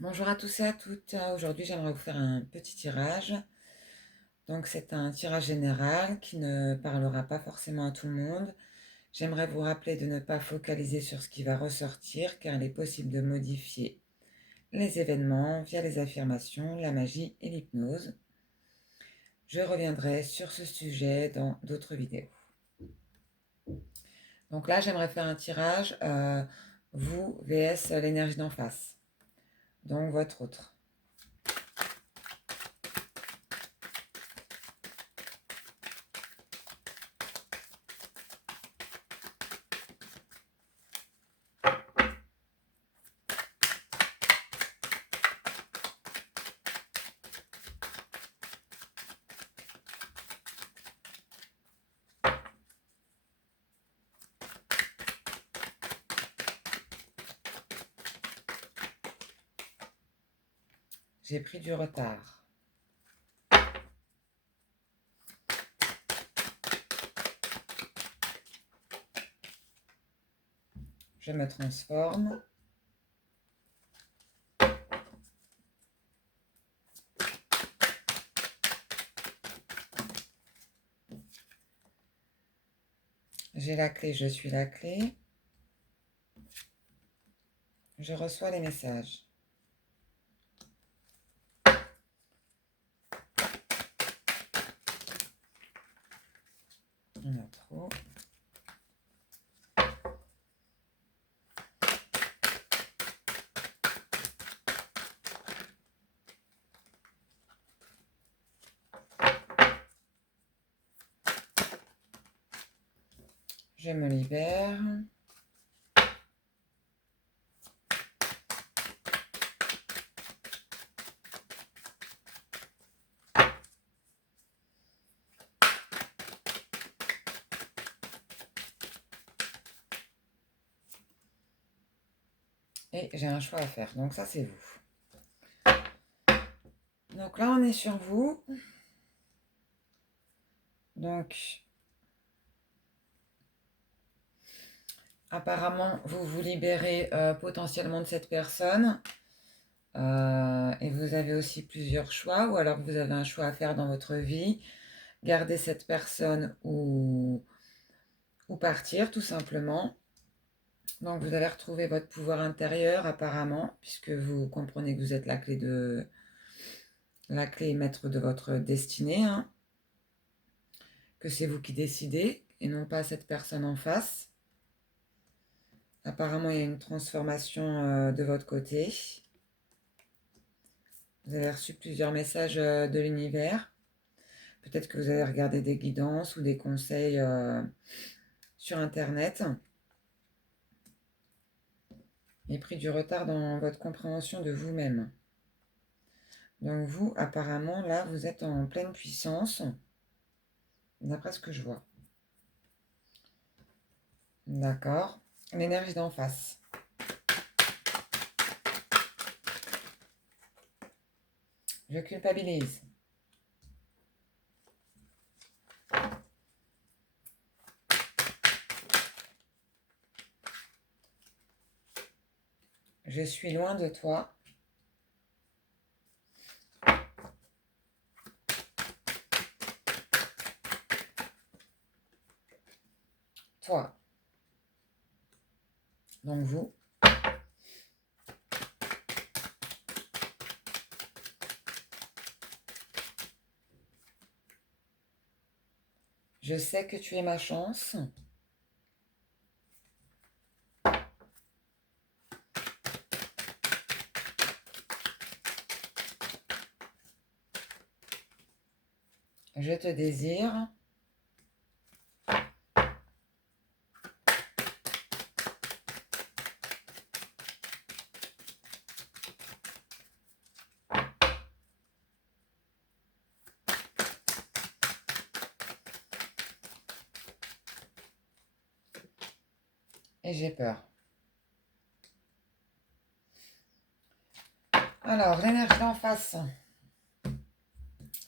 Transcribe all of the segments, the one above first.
Bonjour à tous et à toutes. Aujourd'hui, j'aimerais vous faire un petit tirage. Donc, c'est un tirage général qui ne parlera pas forcément à tout le monde. J'aimerais vous rappeler de ne pas focaliser sur ce qui va ressortir, car il est possible de modifier les événements via les affirmations, la magie et l'hypnose. Je reviendrai sur ce sujet dans d'autres vidéos. Donc là, j'aimerais faire un tirage vous vs l'énergie d'en face. Donc, votre autre. J'ai pris du retard. Je me transforme. J'ai la clé, je suis la clé. Je reçois les messages. Il y en a trop. Je me libère. Et j'ai un choix à faire. Donc ça, c'est vous. Donc là, on est sur vous. Donc, apparemment, vous vous libérez potentiellement de cette personne. Et vous avez aussi plusieurs choix. Ou alors, vous avez un choix à faire dans votre vie. Garder cette personne ou partir, tout simplement. Donc, vous allez retrouver votre pouvoir intérieur, apparemment, puisque vous comprenez que vous êtes la clé maître de votre destinée, hein, que c'est vous qui décidez et non pas cette personne en face. Apparemment, il y a une transformation de votre côté. Vous avez reçu plusieurs messages de l'univers. Peut-être que vous avez regardé des guidances ou des conseils sur Internet et pris du retard dans votre compréhension de vous-même. Donc vous, apparemment, là, vous êtes en pleine puissance, d'après ce que je vois. D'accord. L'énergie d'en face. Je culpabilise. Je suis loin de toi. Toi. Donc vous. Je sais que tu es ma chance. Je te désire. Et j'ai peur. Alors, l'énergie d'en face.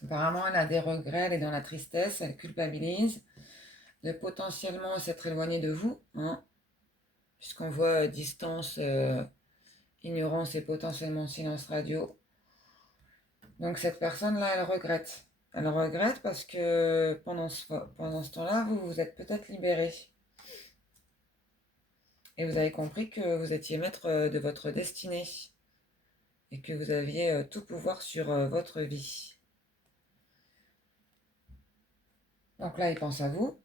Apparemment, elle a des regrets, elle est dans la tristesse, elle culpabilise de potentiellement s'être éloignée de vous, hein, puisqu'on voit distance ignorance et potentiellement silence radio. Donc cette personne-là, elle regrette. Elle regrette parce que pendant ce temps-là, vous vous êtes peut-être libéré. Et vous avez compris que vous étiez maître de votre destinée. Et que vous aviez tout pouvoir sur votre vie. Donc là, il pense à vous.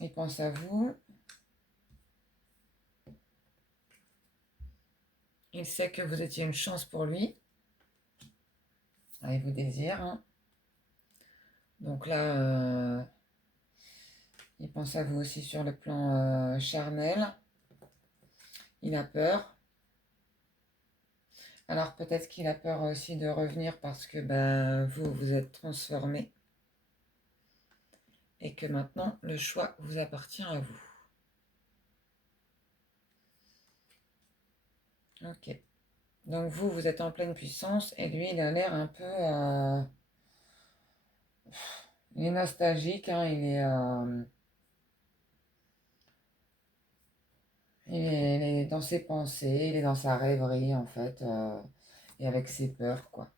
Il pense à vous. Il sait que vous étiez une chance pour lui. Ah, il vous désire. Hein. Donc là, il pense à vous aussi sur le plan charnel. Il a peur. Alors peut-être qu'il a peur aussi de revenir parce que vous vous êtes transformé. Et que maintenant, le choix vous appartient à vous. Ok. Donc vous êtes en pleine puissance et lui, il a l'air un peu... il est nostalgique, hein, il est dans ses pensées, il est dans sa rêverie, en fait, et avec ses peurs, quoi.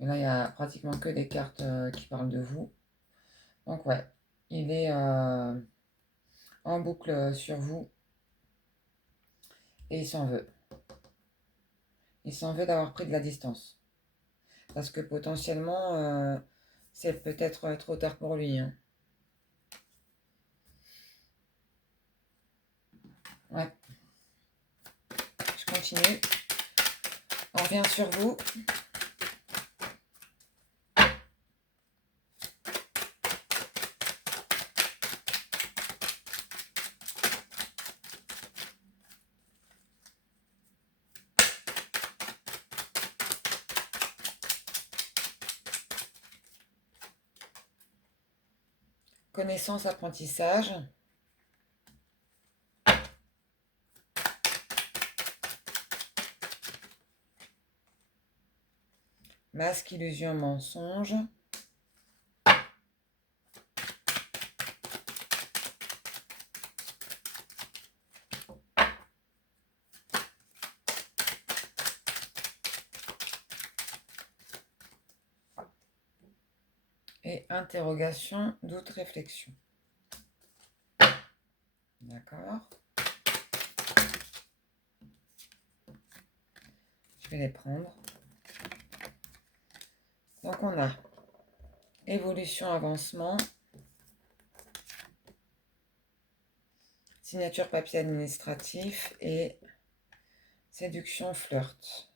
Et là, il n'y a pratiquement que des cartes qui parlent de vous. Donc ouais, il est en boucle sur vous et il s'en veut. Il s'en veut d'avoir pris de la distance. Parce que potentiellement, c'est peut-être trop tard pour lui. Hein. Ouais, je continue. On revient sur vous. Connaissance, apprentissage. Masque, illusion, mensonge. Et interrogation, doute, réflexion. D'accord. Je vais les prendre. Donc on a évolution, avancement, signature, papier administratif et séduction, flirt.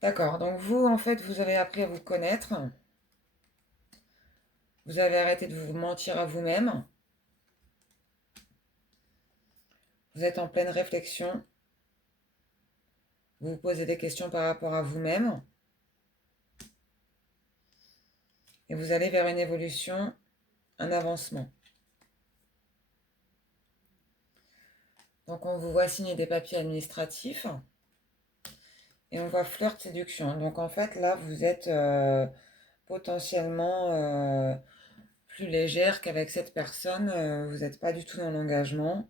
D'accord, donc vous, en fait, vous avez appris à vous connaître. Vous avez arrêté de vous mentir à vous-même. Vous êtes en pleine réflexion. Vous vous posez des questions par rapport à vous-même. Et vous allez vers une évolution, un avancement. Donc on vous voit signer des papiers administratifs. Et on voit flirt, séduction. Donc en fait, là, vous êtes potentiellement plus légère qu'avec cette personne. Vous n'êtes pas du tout dans l'engagement.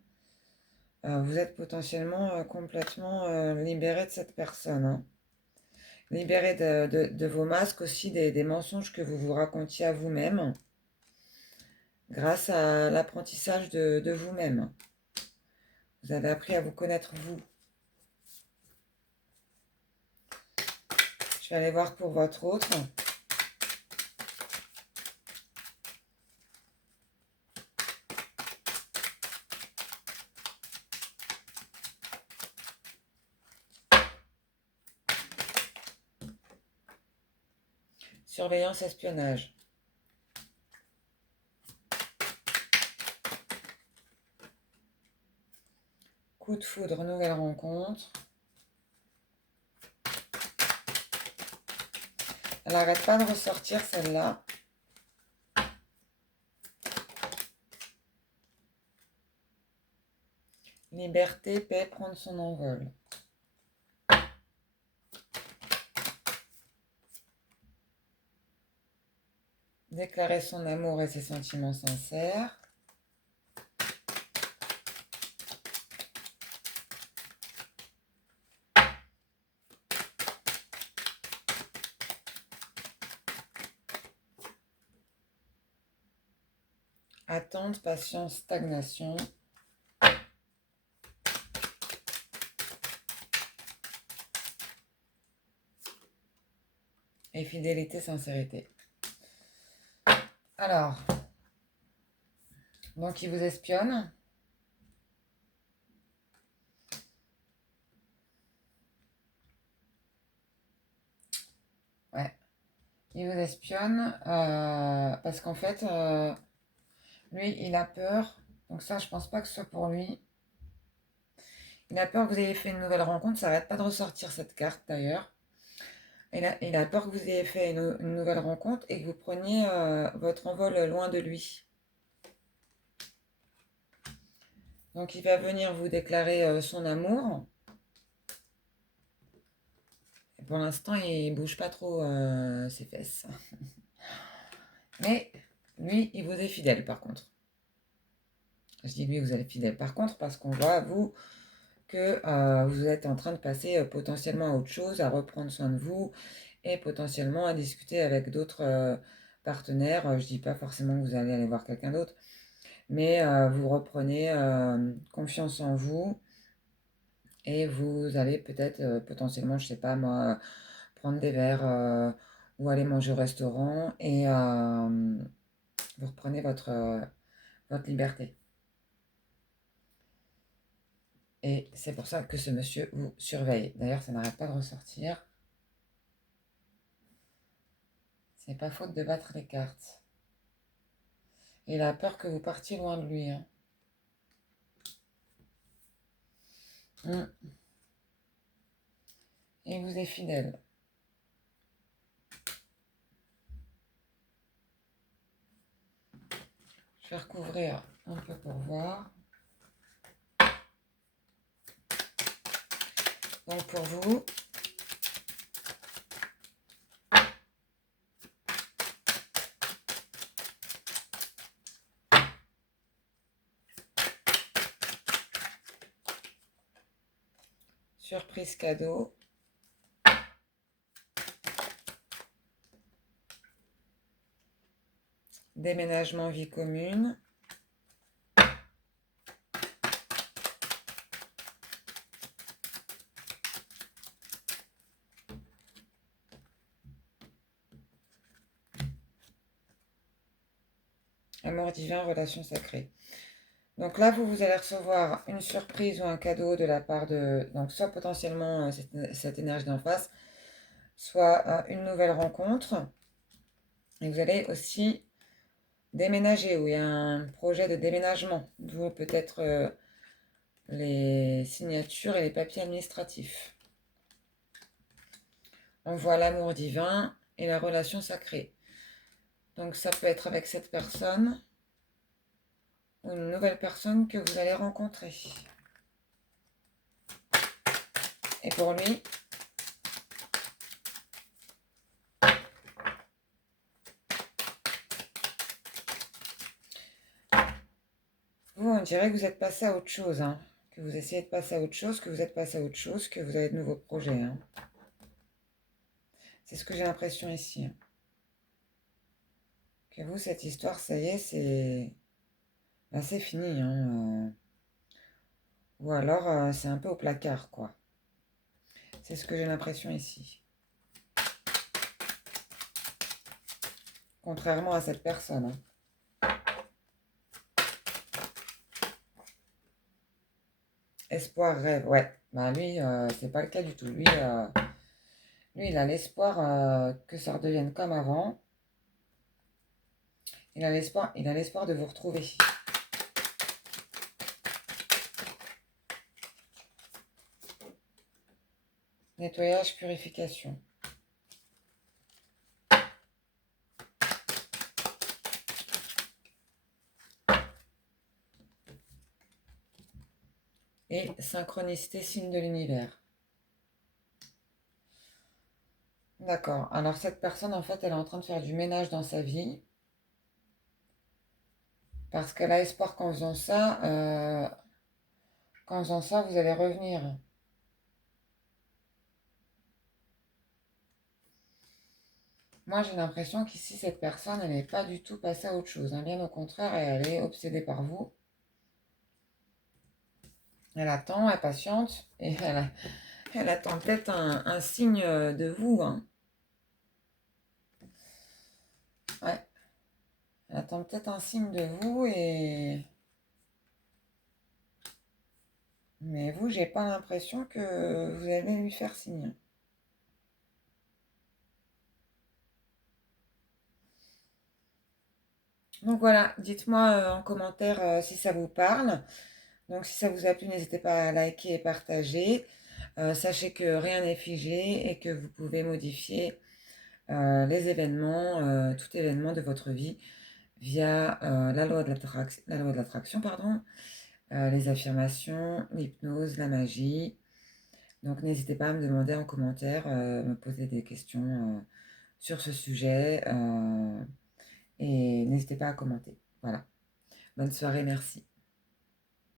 Vous êtes potentiellement complètement libéré de cette personne. Hein. Libéré de vos masques aussi, des mensonges que vous vous racontiez à vous-même. Grâce à l'apprentissage de vous-même. Vous avez appris à vous connaître vous. Je vais aller voir pour votre autre. Surveillance, espionnage. Coup de foudre, nouvelle rencontre. Elle n'arrête pas de ressortir celle-là. Liberté, paix, prendre son envol. Déclarer son amour et ses sentiments sincères. Attente, patience, stagnation. Et fidélité, sincérité. Alors, donc il vous espionne. Ouais, il vous espionne parce qu'en fait, lui, il a peur. Donc ça, je pense pas que ce soit pour lui. Il a peur que vous ayez fait une nouvelle rencontre. Ça n'arrête pas de ressortir cette carte d'ailleurs. Il a peur que vous ayez fait une nouvelle rencontre et que vous preniez votre envol loin de lui. Donc il va venir vous déclarer son amour. Et pour l'instant, il bouge pas trop ses fesses. Mais lui, il vous est fidèle par contre. Je dis lui, vous êtes fidèle par contre parce qu'on voit, vous, que vous êtes en train de passer potentiellement à autre chose, à reprendre soin de vous et potentiellement à discuter avec d'autres partenaires. Je dis pas forcément que vous allez aller voir quelqu'un d'autre, mais vous reprenez confiance en vous et vous allez peut-être potentiellement, je sais pas moi, prendre des verres ou aller manger au restaurant et vous reprenez votre liberté. Et c'est pour ça que ce monsieur vous surveille. D'ailleurs, ça n'arrête pas de ressortir. C'est pas faute de battre les cartes. Il a peur que vous partiez loin de lui. Hein. Il vous est fidèle. Je vais recouvrir un peu pour voir. Donc pour vous, surprise cadeau. Déménagement vie commune. Amour divin, relation sacrée. Donc là, vous allez recevoir une surprise ou un cadeau de la part de... Donc soit potentiellement cette énergie d'en face, soit une nouvelle rencontre. Et vous allez aussi déménager, où il y a un projet de déménagement, d'où peut-être les signatures et les papiers administratifs. On voit l'amour divin et la relation sacrée. Donc ça peut être avec cette personne ou une nouvelle personne que vous allez rencontrer. Et pour lui, vous, on dirait que vous êtes passé à autre chose, hein. Que vous essayez de passer à autre chose, que vous êtes passé à autre chose, que vous avez de nouveaux projets. Hein. C'est ce que j'ai l'impression ici. Hein. Que vous, cette histoire, ça y est, c'est fini. Hein. Ou alors, c'est un peu au placard, quoi. C'est ce que j'ai l'impression ici. Contrairement à cette personne. Hein. Espoir, rêve, ouais. Bah lui, c'est pas le cas du tout. Lui, il a l'espoir que ça redevienne comme avant. Il a l'espoir de vous retrouver. Nettoyage, purification. Et synchronicité, signe de l'univers. D'accord. Alors cette personne, en fait, elle est en train de faire du ménage dans sa vie. Parce qu'elle a espoir qu'en faisant ça, vous allez revenir. Moi, j'ai l'impression qu'ici, cette personne, elle n'est pas du tout passée à autre chose, hein. Bien au contraire, elle est obsédée par vous. Elle attend, elle patiente et elle attend peut-être un signe de vous, hein. Ouais, elle attend peut-être un signe de vous et... Mais vous, j'ai pas l'impression que vous allez lui faire signe. Donc voilà, dites-moi en commentaire si ça vous parle. Donc si ça vous a plu, n'hésitez pas à liker et partager. Sachez que rien n'est figé et que vous pouvez modifier les événements, tout événement de votre vie via la loi de l'attraction, pardon, les affirmations, l'hypnose, la magie. Donc n'hésitez pas à me demander en commentaire, me poser des questions sur ce sujet et n'hésitez pas à commenter. Voilà. Bonne soirée, merci.